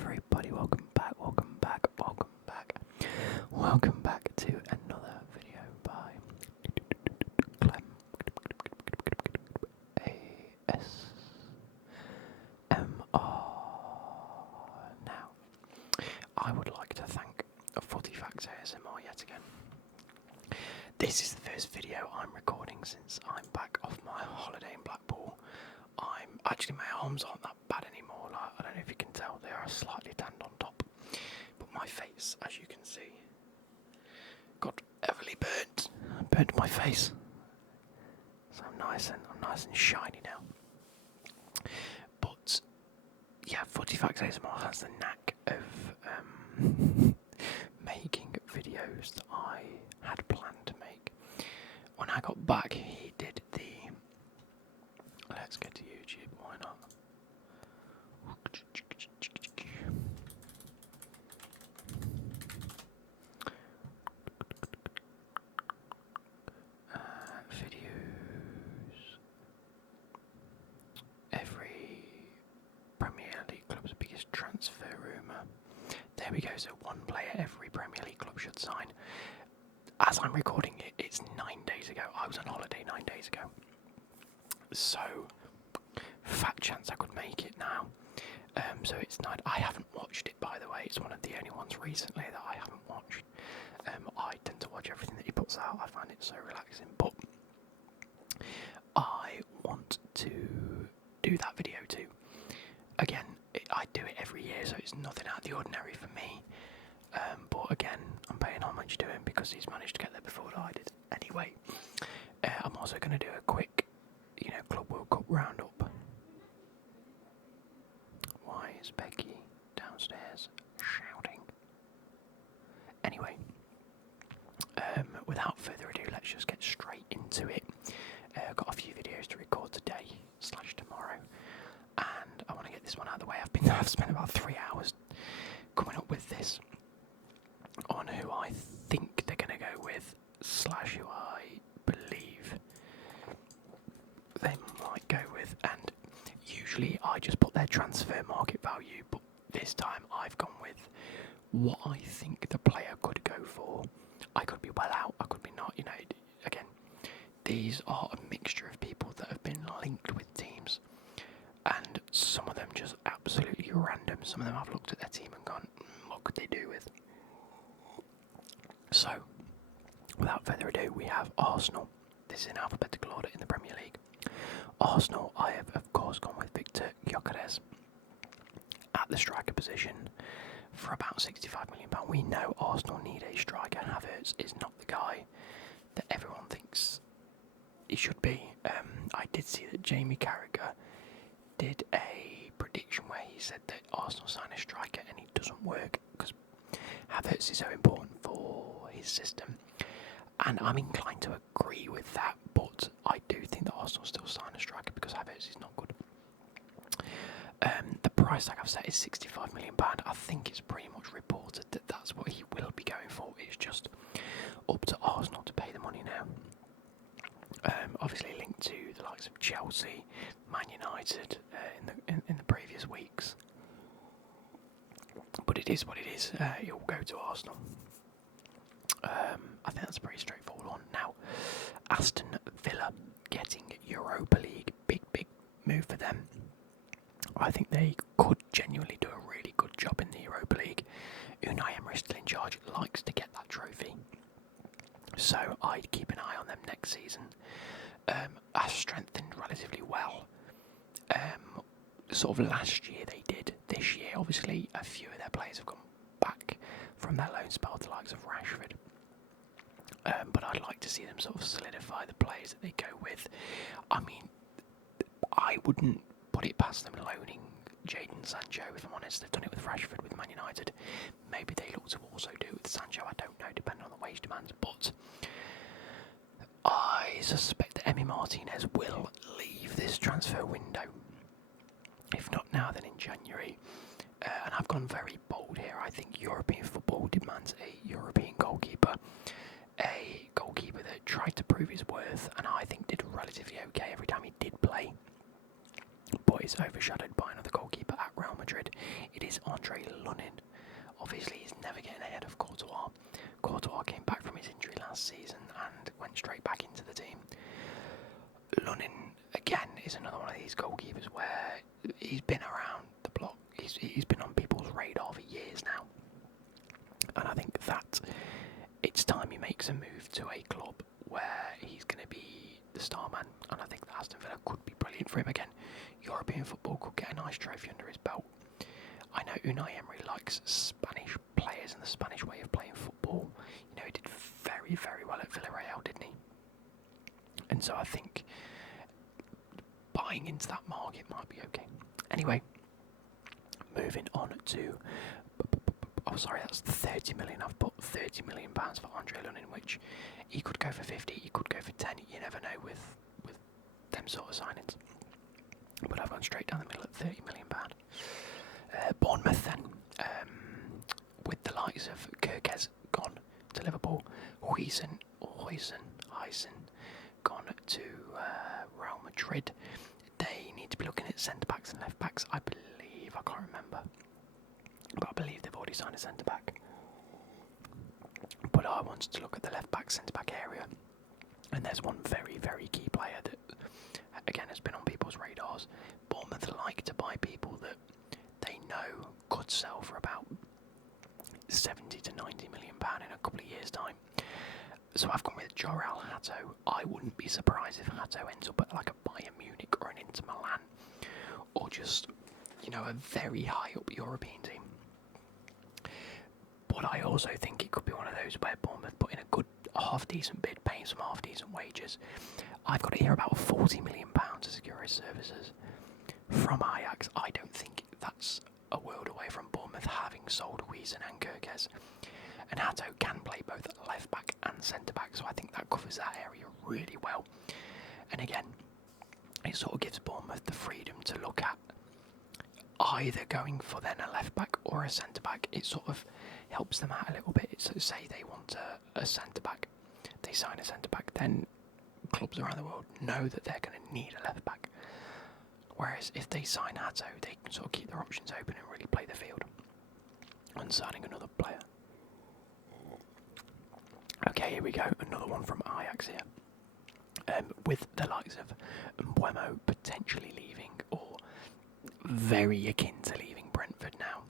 everybody, welcome back to another video by Clem ASMR. Now, I would like to thank Footy Facts ASMR yet again. This is the first video I'm recording since I'm back off my holiday in Blackpool. My arms aren't that bad anymore. Like, I don't know if you can tell, they are slightly tanned on top, but my face, as you can see, got heavily burnt my face. So I'm nice and shiny now. But yeah, Footy Facts ASMR has the knack of making videos that I had planned to make. When I got back, he did the let's get to YouTube, why not? Videos. Every Premier League club's biggest transfer rumour. There we go, so one player every Premier League club should sign. As I'm recording it, it's 9 days ago. I was on holiday 9 days ago. So, fat chance I could make it now. So it's not. I haven't watched it, by the way. It's one of the only ones recently that I haven't watched. I tend to watch everything that he puts out. I find it so relaxing. But I want to do that video too. Again, I do it every year, so it's nothing out of the ordinary for me. But again, I'm paying homage to him because he's managed to get there before I did. Anyway, I'm also going to do a quick, Club World Cup roundup. Why is Becky downstairs shouting? Anyway, without further ado, let's just get straight into it. I've got a few videos to record today / tomorrow, and I want to get this one out of the way. I've spent about 3 hours coming up with this on who I think they're going to go with / who I believe they might go with, and usually I just put their transfer market value, but this time I've gone with what I think the player could go for. I could be well out, I could be not, again, these are a mixture of people that have been linked with teams, and some of them just absolutely random. Some of them I've looked at their team and gone, what could they do with? So, without further ado, we have Arsenal. This is in alphabetical order in the Premier League. Arsenal, I have of course gone with Victor Gyökeres at the striker position for about £65 million. We know Arsenal need a striker. Havertz is not the guy that everyone thinks he should be. I did see that Jamie Carragher did a prediction where he said that Arsenal sign a striker and it doesn't work because Havertz is so important for his system. And I'm inclined to agree with that, but I do think that Arsenal still sign a striker because Havertz is not good. The price tag I've set is £65 million. I think it's pretty much reported that that's what he will be going for. It's just up to Arsenal to pay the money now. Obviously linked to the likes of Chelsea, Man United in the previous weeks. But it is what it is. It will go to Arsenal. I think that's a pretty straightforward one. Now, Aston Villa getting Europa League, big move for them. I think they could genuinely do a really good job in the Europa League. Unai Emery, still in charge, likes to get that trophy, so I'd keep an eye on them next season. Has strengthened relatively well. Sort of last year they did. This year, obviously, a few of their players have gone back from their loan spell to the likes of Rashford. But I'd like to see them sort of solidify the players that they go with. I mean, I wouldn't put it past them loaning Jadon Sancho, if I'm honest. They've done it with Rashford, with Man United. Maybe they look to also do it with Sancho, I don't know, depending on the wage demands. But I suspect that Emi Martinez will leave this transfer window. If not now, then in January. And I've gone very bold here. I think European football demands a European goalkeeper. A goalkeeper that tried to prove his worth, and I think did relatively okay every time he did play. But is overshadowed by another goalkeeper at Real Madrid. It is Andre Lunin. Obviously, he's never getting ahead of Courtois. Courtois came back from his injury last season and went straight back into the team. Lunin, again, is another one of these goalkeepers where he's been around the block. He's been on people's radar for years now. And I think that it's time he makes a move to a club where he's going to be the star man. And I think that Aston Villa could be brilliant for him again. European football could get a nice trophy under his belt. I know Unai Emery likes Spanish players and the Spanish way of playing football. You know, he did very, very well at Villarreal, didn't he? And so I think buying into that market might be okay. Anyway, moving on to... Oh, sorry, that's 30 million. I've put 30 million pounds for Andre Lunin, which he could go for 50, he could go for 10. You never know with them sort of signings. But I've gone straight down the middle at 30 million pound. Bournemouth then, with the likes of Kirkez gone to Liverpool, Huijsen gone to Real Madrid. They need to be looking at centre backs and left backs. I can't remember, but I believe they've already signed a centre back. But I wanted to look at the left back, centre back area, and there's one very, very key player that again has been on people's radars. Bournemouth like to buy people that they know could sell for about 70 to 90 million pound in a couple of years' time. So I've gone with Jorel Hato. I wouldn't be surprised if Hato ends up at like a Bayern Munich or an Inter Milan, or just, you know, a very high up European team. But I also think it could be one of those where Bournemouth put in a good half decent bid, paying some half decent wages. I've got to hear about £40 million to secure his services from Ajax. I don't think that's a world away from Bournemouth having sold Huijsen and Kirkez. And Hato can play both left back and centre back, so I think that covers that area really well. And again, it sort of gives Bournemouth the freedom to look at either going for then a left back or a centre back. It sort of helps them out a little bit. So say they want a centre back, they sign a centre back, then clubs around the world know that they're going to need a left back. Whereas if they sign Hato, they can sort of keep their options open and really play the field on signing another player. Okay, here we go. Another one from Ajax here. With the likes of Mbeumo potentially leaving, or very akin to leaving Brentford now.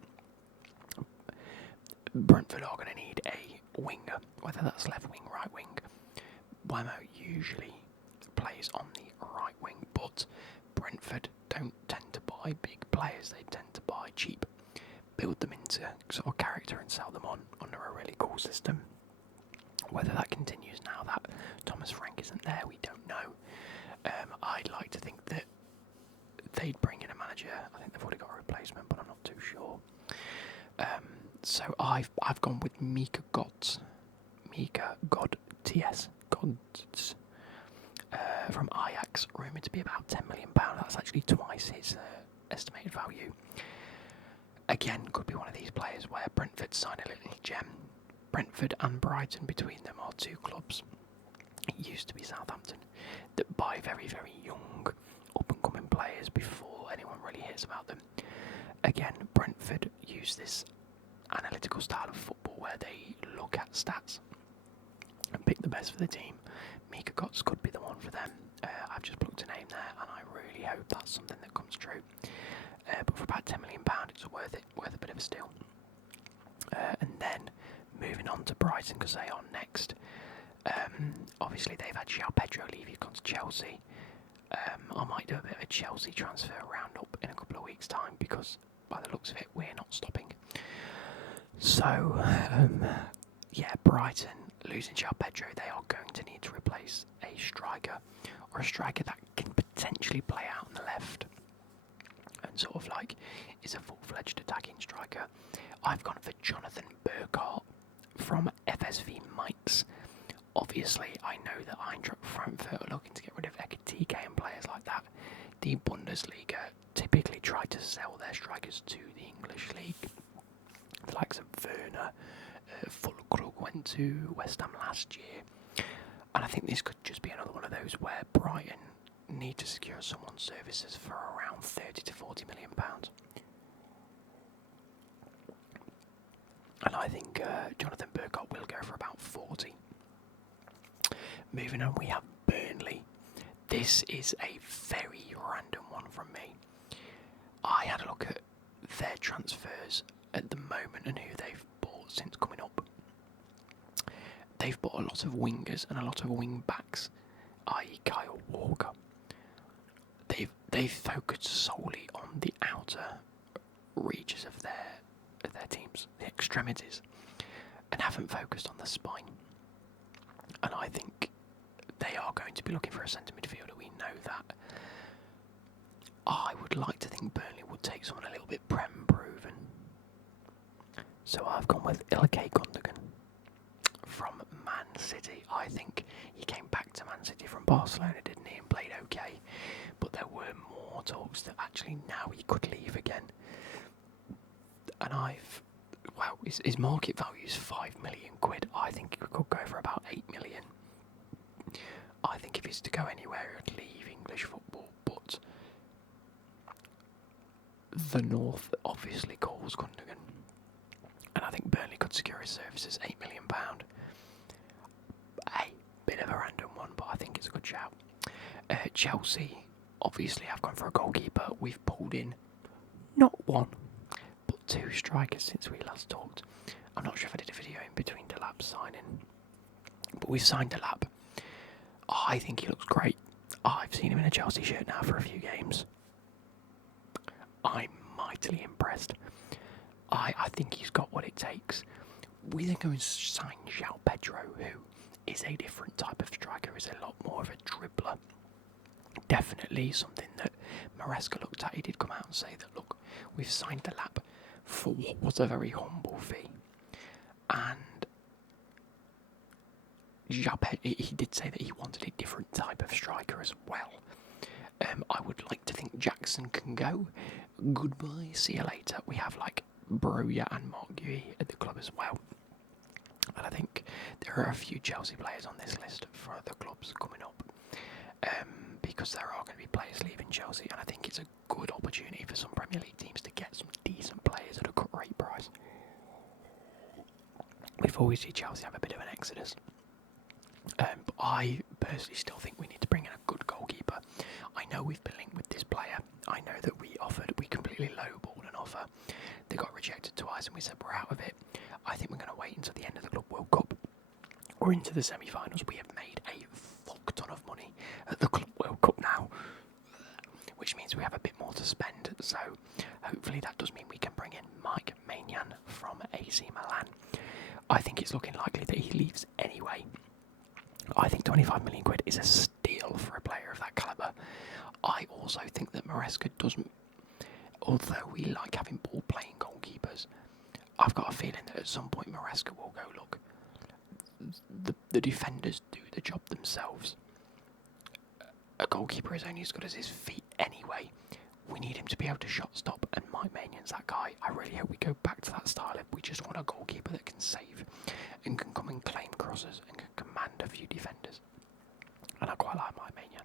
Brentford are going to need a winger, whether that's left wing, right wing. Mbeumo usually plays on the right wing, but Brentford don't tend to buy big players. They tend to buy cheap, build them into sort of character and sell them on under a really cool system. Whether that continues now that Thomas Frank isn't there, we don't know. I'd like to think that they'd bring in a manager. I think they've already got a replacement, but I'm not too sure. So I've gone with Mika Godts, from Ajax, rumoured to be about £10 million. That's actually twice his estimated value. Again, could be one of these players where Brentford sign a little gem. Brentford and Brighton, between them, are two clubs. It used to be Southampton, that buy very, very young, up-and-coming players before anyone really hears about them. Again, Brentford use this analytical style of football where they look at stats and pick the best for the team. Mika Godts could be the one for them. I've just plucked a name there, and I really hope that's something that comes true. But for about £10 million, it's worth it, worth a bit of a steal. And then moving on to Brighton, because they are next. Obviously, they've had João Pedro leave. He's gone to Chelsea. I might do a bit of a Chelsea transfer roundup in a couple of weeks' time, because by the looks of it, we're not stopping. So, yeah, Brighton losing João Pedro, they are going to need to replace a striker, or a striker that can potentially play out on the left and sort of like is a full-fledged attacking striker. I've gone for Jonathan Burkhardt from FSV Mainz. Obviously, I know that Eintracht Frankfurt are looking to get rid of Ekitike and players like that. The Bundesliga typically try to sell their strikers to the English league. The likes of Werner, Füllkrug went to West Ham last year. And I think this could just be another one of those where Brighton need to secure someone's services for around £30 to £40 million. And I think Jonathan Burkott will go for about 40. Moving on, we have Burnley. This is a very random one from me. I had a look at their transfers at the moment and who they've bought since coming up. They've bought a lot of wingers and a lot of wing backs, i.e. Kyle Walker. They've focused solely on the outer reaches of their teams, the extremities, and haven't focused on the spine. And I think they are going to be looking for a centre midfielder. We know that. I would like to think Burnley would take someone a little bit prem proven. So I've gone with Ilkay Gundogan from Man City. I think he came back to Man City from Barcelona, didn't he, and played okay. But there were more talks that actually now he could leave again. And his market value is £5 million. I think he could go for about 8 million. I think if he's to go anywhere, he'd leave English football, but the North obviously calls Gundogan. And I think Burnley could secure his services, £8 million. A bit of a random one, but I think it's a good shout. Chelsea obviously have gone for a goalkeeper. We've pulled in not one, but two strikers since we last talked. I'm not sure if I did a video in between Delap signing, but we've signed Delap. I think he looks great. I've seen him in a Chelsea shirt now for a few games. I'm mightily impressed. I think he's got what it takes. We then go and sign João Pedro, who is a different type of striker, is a lot more of a dribbler. Definitely something that Maresca looked at. He did come out and say that, look, we've signed the lab for what was a very humble fee. And he did say that he wanted a different type of striker as well. I would like to think Jackson can go. Goodbye, see you later. We have like Broja and Mark Guéhi at the club as well. And I think there are a few Chelsea players on this list for other clubs coming up. Because there are going to be players leaving Chelsea, and I think it's a good opportunity for some Premier League teams to get some decent players at a cut rate price. Before we see Chelsea have a bit of an exodus. But I personally still think we need to bring in a good goalkeeper. I know we've been linked with this player. I know that we completely lowballed an offer. They got rejected twice and we said we're out of it. I think we're going to wait until the end of the Club World Cup. We're into the semi-finals. We have made a fuck ton of money at the Club World Cup now, which means we have a bit more to spend. So hopefully that does mean we can bring in Mike Maignan from AC Milan. I think it's looking likely that he leaves anyway. I think 25 million quid is a steal for a player of that calibre. I also think that Maresca doesn't, although we like having ball-playing goalkeepers, I've got a feeling that at some point Maresca will go, look, the defenders do the job themselves. A goalkeeper is only as good as his feet anyway. We need him to be able to shot stop, and Mike Maignan's that guy. I really hope we go back to that style. We just want a goalkeeper that can save and can come and claim crosses and can command a few defenders. And I quite like Mike Maignan.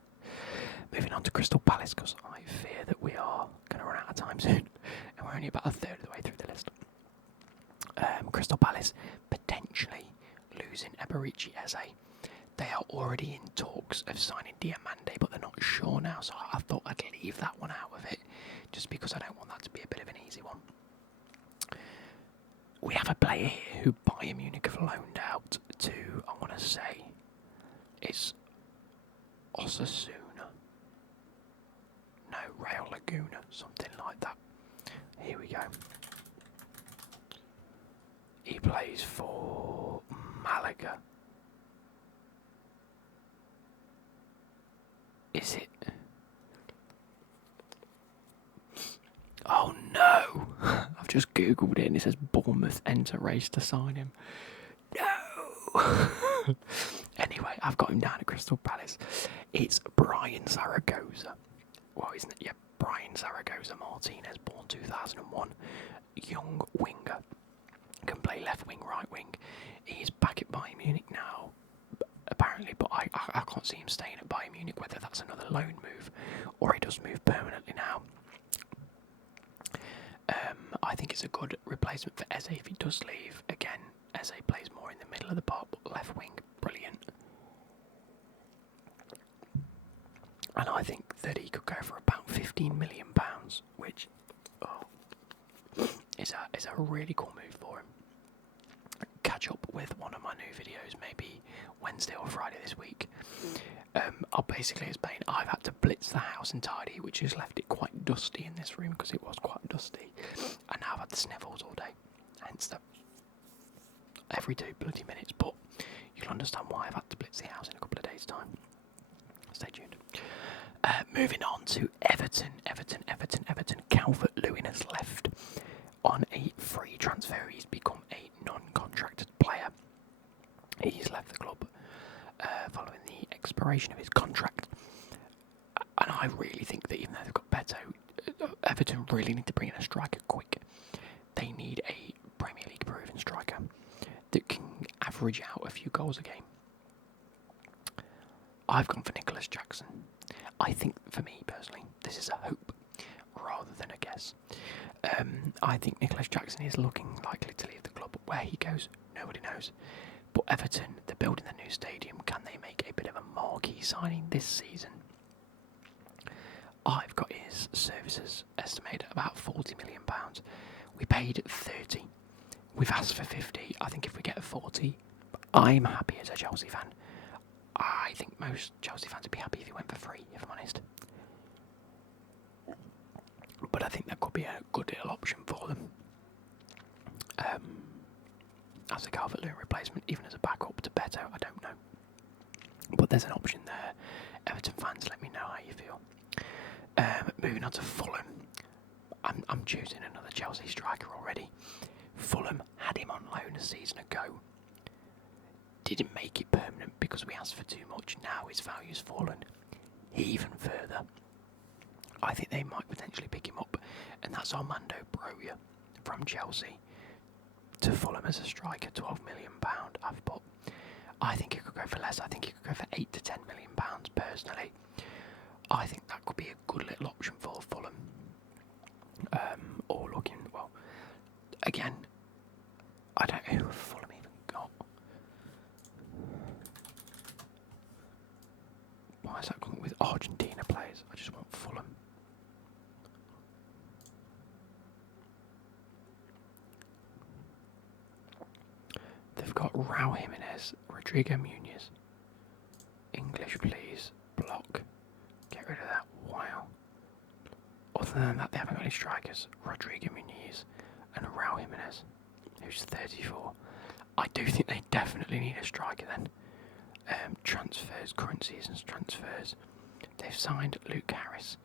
Moving on to Crystal Palace, because I fear that we are going to run out of time soon, and we're only about a third of the way through the list. Crystal Palace potentially losing Eberici Eze. They are already in talks of signing Diamande, but they're not sure now, so I thought I'd leave that one out of it, just because I don't want that to be a bit of an easy one. We have a player here who Bayern Munich have loaned out to, I want to say, it's Osasuna. No, Real Laguna, something like that. Here we go. He plays for Malaga. Is it? Oh no! I've just googled it and it says Bournemouth enter race to sign him. No! Anyway, I've got him down at Crystal Palace. It's Brian Zaragoza. Well, isn't it? Yeah, Brian Zaragoza Martinez, born 2001. Young winger. Can play left wing, right wing. He's back at Bayern Munich now, apparently, but I can't see him staying at Bayern Munich, whether that's another loan move or he does move permanently now. I think it's a good replacement for Eze if he does leave. Again, Eze plays more in the middle of the park, but left wing, brilliant. And I think that he could go for about £15 million, which is a really cool move for him. Catch up with one of my new videos, maybe Wednesday or Friday this week. I'll basically explain I've had to blitz the house and tidy, which has left it quite dusty in this room because it was quite dusty, and now I've had the sniffles all day, hence the every 2 bloody minutes, but you'll understand why I've had to blitz the house in a couple of days' time. Stay tuned. Moving on to Everton. Calvert-Lewin has left on a free transfer. He's become a non-contracted player. He's left the club following the expiration of his contract. And I really think that even though they've got Beto, Everton really need to bring in a striker quick. They need a Premier League proven striker that can average out a few goals a game. I've gone for Nicholas Jackson. I think, for me personally, this is a hope rather than a guess. I think Nicholas Jackson is looking likely to leave the club. Where he goes, nobody knows. But Everton, they're building the new stadium. Can they make a bit of a marquee signing this season? I've got his services estimated at about £40 million. We paid 30. We've asked for 50. I think if we get 40, I'm happy as a Chelsea fan. I think most Chelsea fans would be happy if he went for free, if I'm honest. But I think that could be a good little option for them. As a Calvert-Lewin replacement, even as a backup to Beto, I don't know. But there's an option there. Everton fans, let me know how you feel. Moving on to Fulham. I'm choosing another Chelsea striker already. Fulham had him on loan a season ago. Didn't make it permanent because we asked for too much. Now his value's fallen even further. I think they might potentially pick him up, and that's Armando Broja from Chelsea to Fulham as a striker, £12 million. I've put. I think he could go for less. I think he could go for £8 to £10 million personally. I think that could be a good little option for Fulham. Or looking, well, again, I don't know who Fulham even got. Why is that coming with Argentina players? I just want Fulham. They've got Raul Jimenez, Rodrigo Muniz. English, please. Block. Get rid of that. Wow. Other than that, they haven't got any strikers. Rodrigo Muniz and Raul Jimenez, who's 34. I do think they definitely need a striker then. Transfers, current season's transfers. They've signed Luke Harris.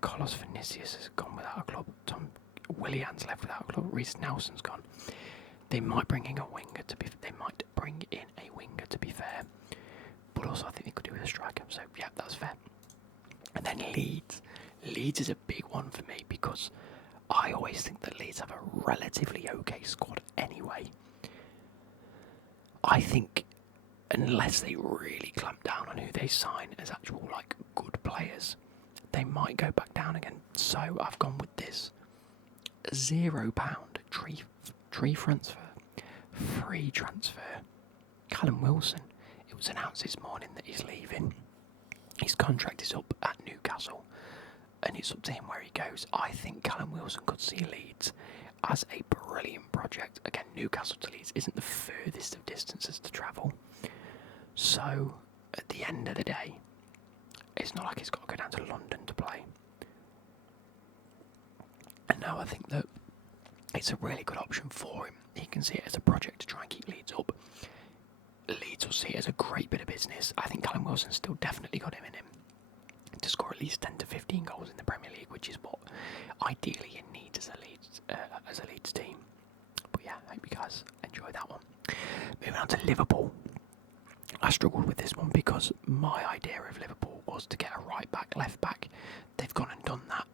Carlos Vinicius has gone without a club. Tom Willian's left without a club. Reece Nelson's gone. They might bring in a winger to be fair. But also I think they could do with a striker. So yeah, that's fair. And then Leeds. Leeds is a big one for me because I always think that Leeds have a relatively okay squad anyway. I think unless they really clamp down on who they sign as actual good players, they might go back down again. So I've gone with this £0 free transfer. Callum Wilson. It was announced this morning that he's leaving. His contract is up at Newcastle, and it's up to him where he goes. I think Callum Wilson could see Leeds as a brilliant project. Again, Newcastle to Leeds isn't the furthest of distances to travel. So, at the end of the day, it's not like he's got to go down to London to play. And now I think that it's a really good option for him. He can see it as a project to try and keep Leeds up. Leeds will see it as a great bit of business. I think Callum Wilson's still definitely got him in him to score at least 10 to 15 goals in the Premier League, which is what ideally you need as a Leeds team. But yeah, I hope you guys enjoy that one. Moving on to Liverpool. I struggled with this one because my idea of Liverpool was to get a right back, left back. They've gone and done that.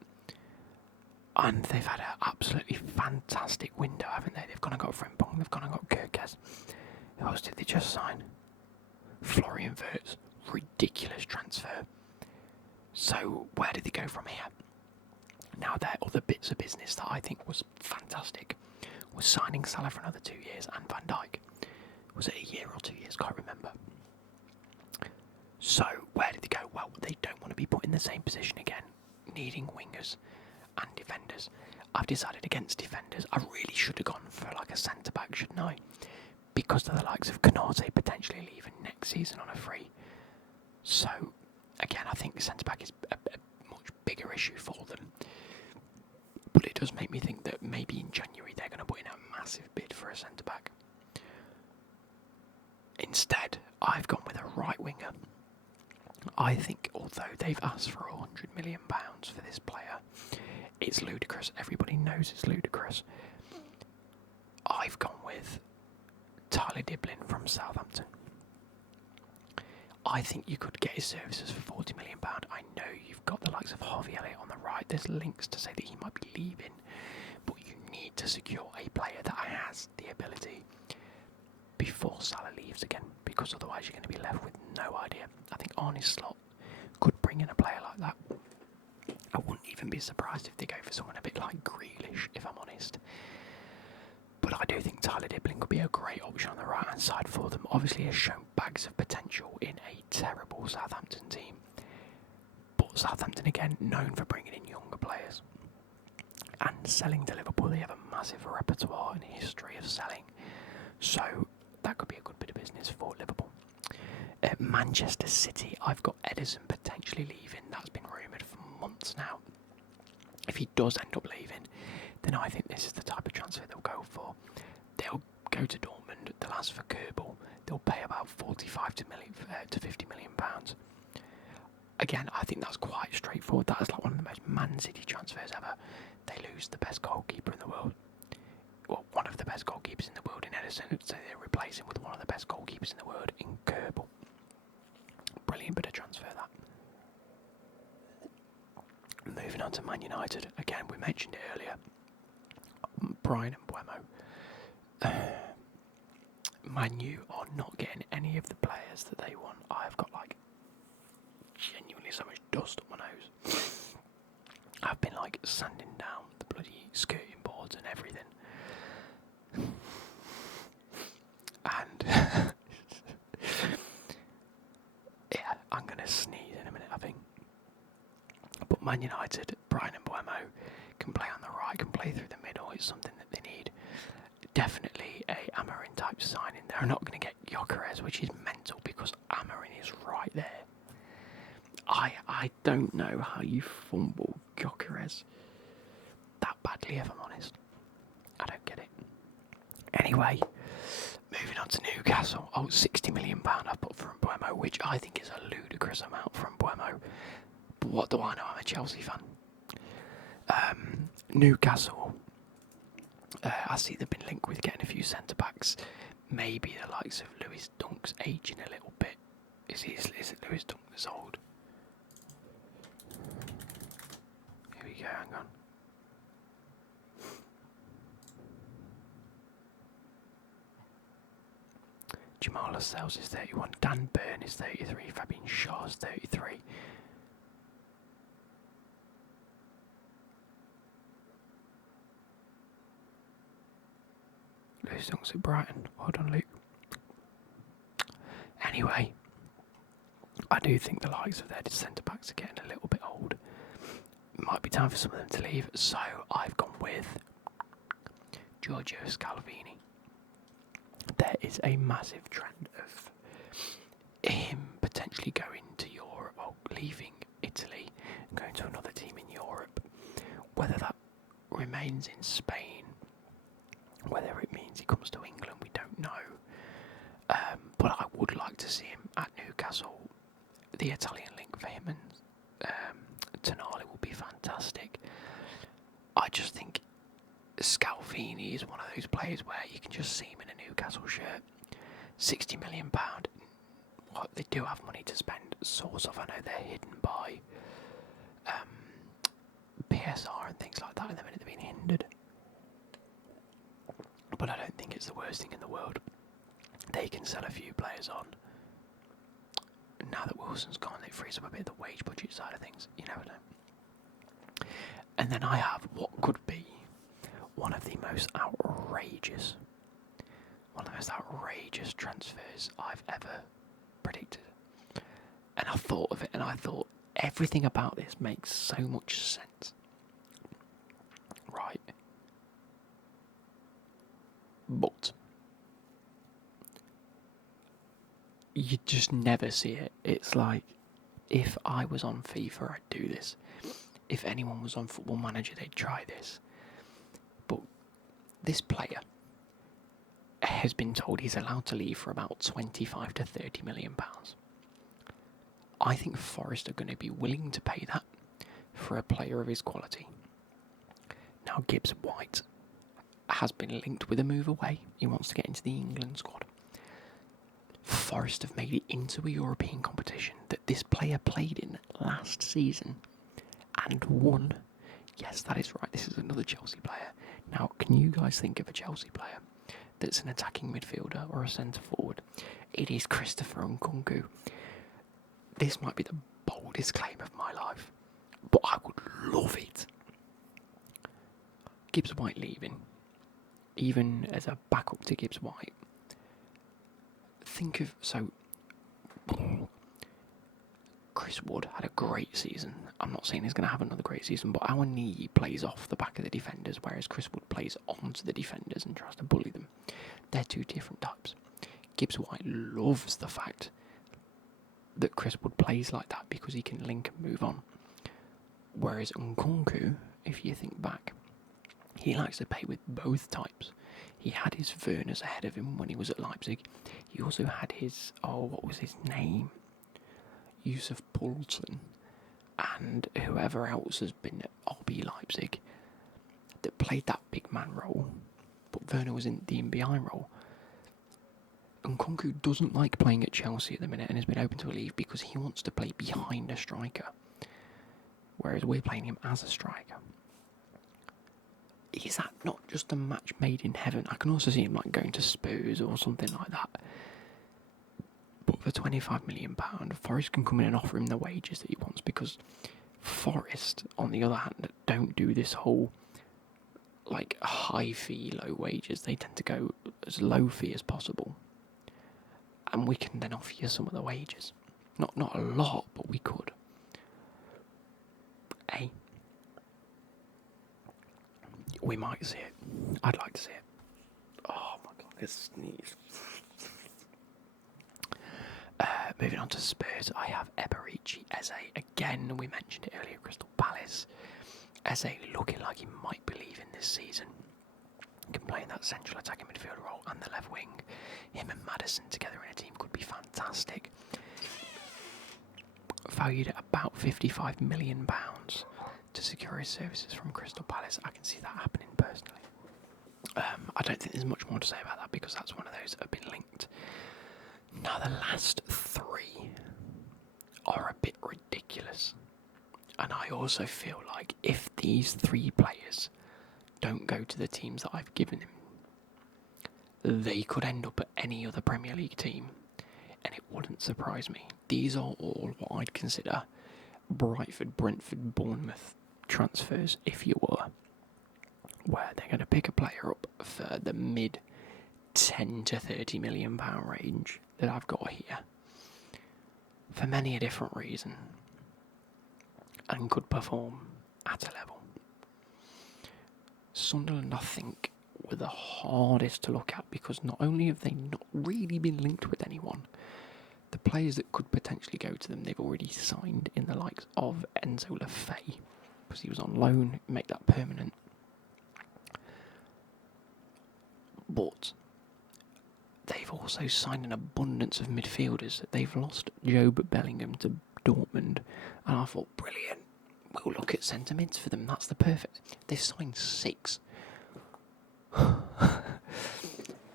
And they've had an absolutely fantastic window, haven't they? They've gone and got Frimpong, they've gone and got Kirkes. Who else did they just sign? Florian Wirtz. Ridiculous transfer. So where did they go from here? Now, there are other bits of business that I think was fantastic. Was signing Salah for another 2 years and Van Dijk. Was it a year or 2 years? Can't remember. So, where did they go? Well, they don't want to be put in the same position again, needing wingers and defenders. I've decided against defenders. I really should have gone for like a centre-back, shouldn't I? Because of the likes of Konate potentially leaving next season on a free. So, again, I think the centre-back is a much bigger issue for them. But it does make me think that maybe in January they're going to put in a massive bid for a centre-back. Instead, I've gone with a right winger. I think although they've asked for £100 million for this player, it's ludicrous. Everybody knows it's ludicrous. I've gone with Tyler Diblin from Southampton. I think you could get his services for £40 million. I know you've got the likes of Harvey Elliott on the right. There's links to say that he might be leaving, but you need to secure a player that has the ability before Salah leaves again, because otherwise you're going to be left with no idea. I think Arne Slot could bring in a player like that. I wouldn't even be surprised if they go for someone a bit like Grealish, if I'm honest. But I do think Tyler Diblin could be a great option on the right-hand side for them. Obviously, has shown bags of potential in a terrible Southampton team. But Southampton, again, known for bringing in younger players and selling to Liverpool. They have a massive repertoire and history of selling. So that could be a good bit of business for Liverpool. At Manchester City, I've got Ederson potentially leaving. That's been rumoured for months now. If he does end up leaving, then I think this is the type of transfer they'll go for. They'll go to Dortmund, they'll ask for Kerbal, they'll pay about 45 to 50 million pounds. Again, I think that's quite straightforward. That is like one of the most Man City transfers ever. They lose the best goalkeeper in the world. Well, one of the best goalkeepers in the world in Ederson, so they replace him with one of the best goalkeepers in the world in Kerbal. Brilliant bit of transfer, that. Moving on to Man United. Again, we mentioned it earlier. Bryan Mbeumo. Man U are not getting any of the players that they want. I've got like genuinely so much dust on my nose. I've been like sanding down the bloody skirting boards and everything. And yeah, I'm going to sneeze in a minute, I think. But Man United, Bryan Mbeumo can play on the right, can play through the middle. It's something that they need. Definitely a Amarin type signing. They're not going to get Gyökeres, which is mental because Amarin is right there. I don't know how you fumble Gyökeres that badly, if I'm honest. I don't get it. Anyway, moving on to Newcastle. Oh, £60 million I put for Mbeumo, which I think is a ludicrous amount for Mbeumo. But what do I know? I'm a Chelsea fan. Newcastle. I see they've been linked with getting a few centre-backs. Maybe the likes of Lewis Dunk's aging a little bit. Is it Lewis Dunk that's old? Here we go, hang on. Jamal Lascelles is 31, Dan Burn is 33, Fabian Shaw is 33. Lewis Dunk's at Brighton. Well done, Luke. Anyway, I do think the likes of their centre-backs are getting a little bit old. It might be time for some of them to leave, so I've gone with Giorgio Scalvini. There is a massive trend of him potentially going to Europe, or leaving Italy and going to another team in Europe. Whether that remains in Spain, whether it means he comes to England, we don't know. But I would like to see him at Newcastle. The Italian link for him and Tonali will be fantastic. I just think Scalvini is one of those players where you can just see him in a Newcastle shirt. £60 million. Well, they do have money to spend, sort of. I know they're hidden by PSR and things like that at the minute. They're being hindered. But I don't think it's the worst thing in the world. They can sell a few players on. Now that Wilson's gone, it frees up a bit of the wage budget side of things. You never know. And then I have what could be one of the most outrageous transfers I've ever predicted. And I thought of it and I thought everything about this makes so much sense. Right. But you just never see it. It's like, if I was on FIFA, I'd do this. If anyone was on Football Manager, they'd try this. But this player has been told he's allowed to leave for about 25 to 30 million pounds. I think Forest are going to be willing to pay that for a player of his quality. Now, Gibbs White has been linked with a move away. He wants to get into the England squad. Forest have made it into a European competition that this player played in last season and won. Yes, that is right. This is another Chelsea player. Now, can you guys think of a Chelsea player that's an attacking midfielder or a centre forward? It is Christopher Nkunku. This might be the boldest claim of my life, but I would love it. Gibbs White leaving, even as a backup to Gibbs White. Think of, Chris Wood had a great season. I'm not saying he's going to have another great season, but our knee plays off the back of the defenders, whereas Chris Wood plays onto the defenders and tries to bully them. They're two different types. Gibbs White loves the fact that Chris Wood plays like that because he can link and move on. Whereas Nkunku, if you think back, he likes to play with both types. He had his Werners ahead of him when he was at Leipzig. He also had his, what was his name? Yusuf Poulsen, and whoever else has been at RB Leipzig that played that big man role, but Werner was in the in-behind role. Nkunku doesn't like playing at Chelsea at the minute and has been open to a leave because he wants to play behind a striker, whereas we're playing him as a striker. Is that not just a match made in heaven? I can also see him like going to Spurs or something like that. But for £25 million, Forest can come in and offer him the wages that he wants, because Forest, on the other hand, don't do this whole like high fee, low wages. They tend to go as low fee as possible, and we can then offer you some of the wages. Not a lot, but we could. We might see it. I'd like to see it. Oh my god, I sneeze. Moving on to Spurs, I have Eberechi Eze. Again, we mentioned it earlier, Crystal Palace. Eze looking like he might be leaving this season. He can play in that central attacking midfield role and the left wing. Him and Maddison together in a team could be fantastic. Valued at about £55 million to secure his services from Crystal Palace. I can see that happening personally. I don't think there's much more to say about that because that's one of those that have been linked. Now, the last three are a bit ridiculous. And I also feel like if these three players don't go to the teams that I've given him, they could end up at any other Premier League team. And it wouldn't surprise me. These are all what I'd consider Brightford, Brentford, Bournemouth transfers, if you were. Where they're going to pick a player up for the mid 10 to 30 million pound range that I've got here, for many a different reason, and could perform at a level. Sunderland, I think, were the hardest to look at because not only have they not really been linked with anyone, the players that could potentially go to them they've already signed, in the likes of Enzo Lefebvre, because he was on loan, make that permanent. But they've also signed an abundance of midfielders. They've lost Jobe Bellingham to Dortmund, and I thought, brilliant, we'll look at centre mids for them. That's the perfect. They've signed 6.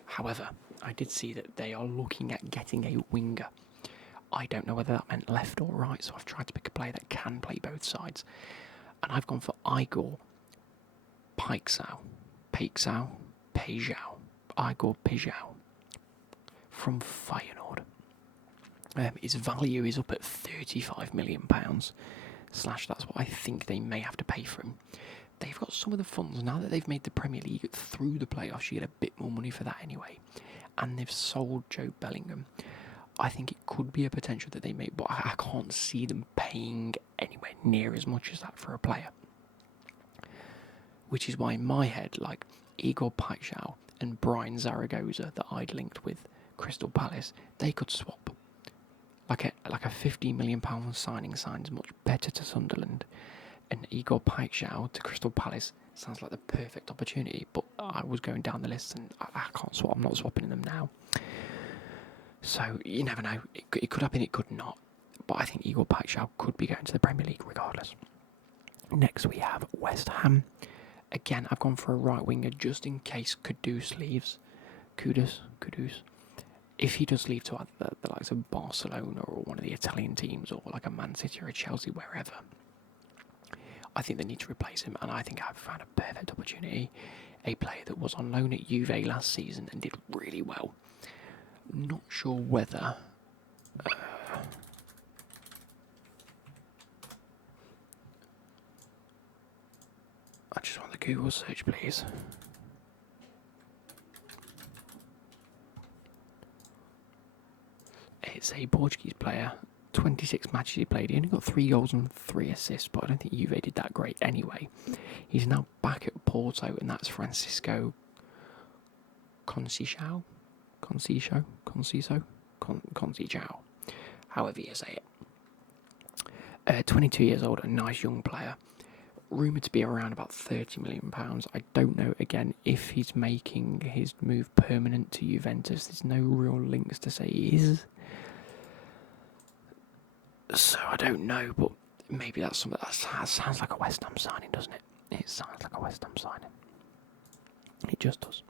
However, I did see that they are looking at getting a winger. I don't know whether that meant left or right, so I've tried to pick a player that can play both sides. And I've gone for Igor Peixau. Igor Peixau from Feyenoord. His value is up at £35 million. slash that's what I think they may have to pay for him. They've got some of the funds now that they've made the Premier League through the playoffs. You get a bit more money for that anyway, and they've sold Joe Bellingham. I think it could be a potential that they make, but I can't see them paying anywhere near as much as that for a player. Which is why in my head, like Igor Paixão and Brian Zaragoza that I'd linked with Crystal Palace, they could swap. Like a £50 million signing sounds much better to Sunderland, and Igor Paixão to Crystal Palace sounds like the perfect opportunity. But I was going down the list and I can't swap. I'm not swapping them now. So you never know. It could happen. It could not. But I think Igor Paixão could be going to the Premier League regardless. Next we have West Ham. Again, I've gone for a right winger just in case Kudus leaves. Kudus. If he does leave to either the likes of Barcelona or one of the Italian teams or like a Man City or a Chelsea, wherever, I think they need to replace him, and I think I've found a perfect opportunity. A player that was on loan at Juve last season and did really well. Not sure whether... I just want the Google search, please. It's a Portuguese player. 26 matches he played. He only got 3 goals and 3 assists, but I don't think Juve did that great anyway. He's now back at Porto, and that's Francisco Conceição. However you say it. 22 years old, a nice young player. Rumoured to be around about £30 million. I don't know, again, if he's making his move permanent to Juventus. There's no real links to say he is. So I don't know, but maybe that's something that sounds like a West Ham signing, doesn't it? It sounds like a West Ham signing. It just does.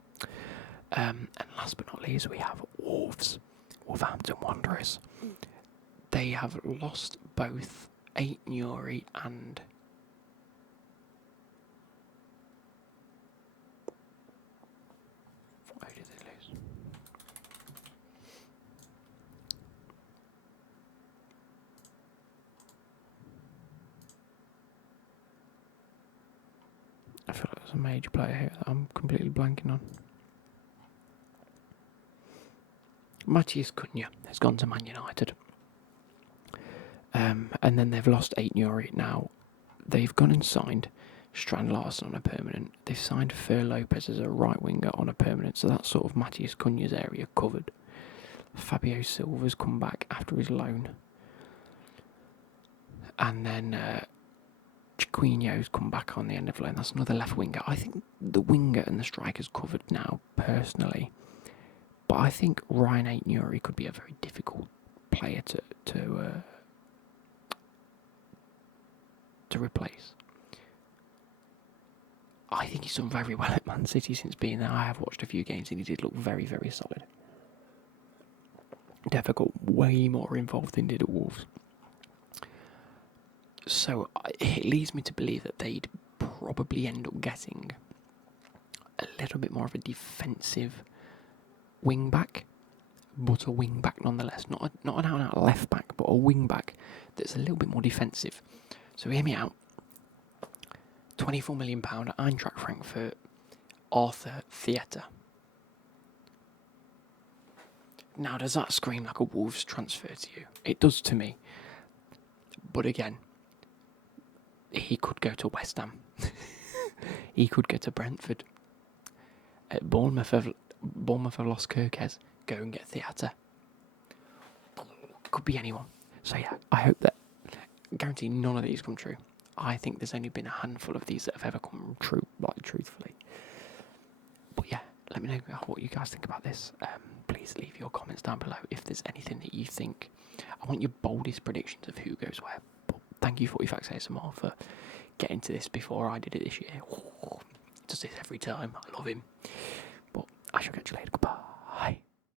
And last but not least, we have Wolverhampton Wanderers. They have lost both Ait-Nouri and... Who did they lose? I feel like there's a major player here that I'm completely blanking on. Matheus Cunha has gone to Man United. And then they've lost Ait-Nouri now. They've gone and signed Strand Larsen on a permanent. They've signed Fer Lopez as a right winger on a permanent. So that's sort of Matheus Cunha's area covered. Fabio Silva's come back after his loan. And then Chiquinho's come back on the end of loan. That's another left winger. I think the winger and the striker's covered now, personally. But I think Ryan Ait-Nouri could be a very difficult player to replace. I think he's done very well at Man City since being there. I have watched a few games and he did look very, very solid. Definitely got way more involved than he did at Wolves. So it leads me to believe that they'd probably end up getting a little bit more of a defensive wing back, but a wing back nonetheless. Not an out-and-out left back, but a wing back that's a little bit more defensive. So hear me out. £24 million at Eintracht Frankfurt, Arthur Theatre. Now, does that scream like a Wolves transfer to you? It does to me. But again, he could go to West Ham. He could go to Brentford. At Bournemouth have lost Kirkes. Go and get Theatre. Could be anyone. So yeah, I hope that, guarantee none of these come true. I think there's only been a handful of these that have ever come true, like truthfully. But yeah, let me know what you guys think about this. Please leave your comments down below if there's anything that you think. I want your boldest predictions of who goes where. But thank you 40Facts ASMR for getting to this before I did it this year. He does this every time. I love him. But I shall catch you later. Goodbye.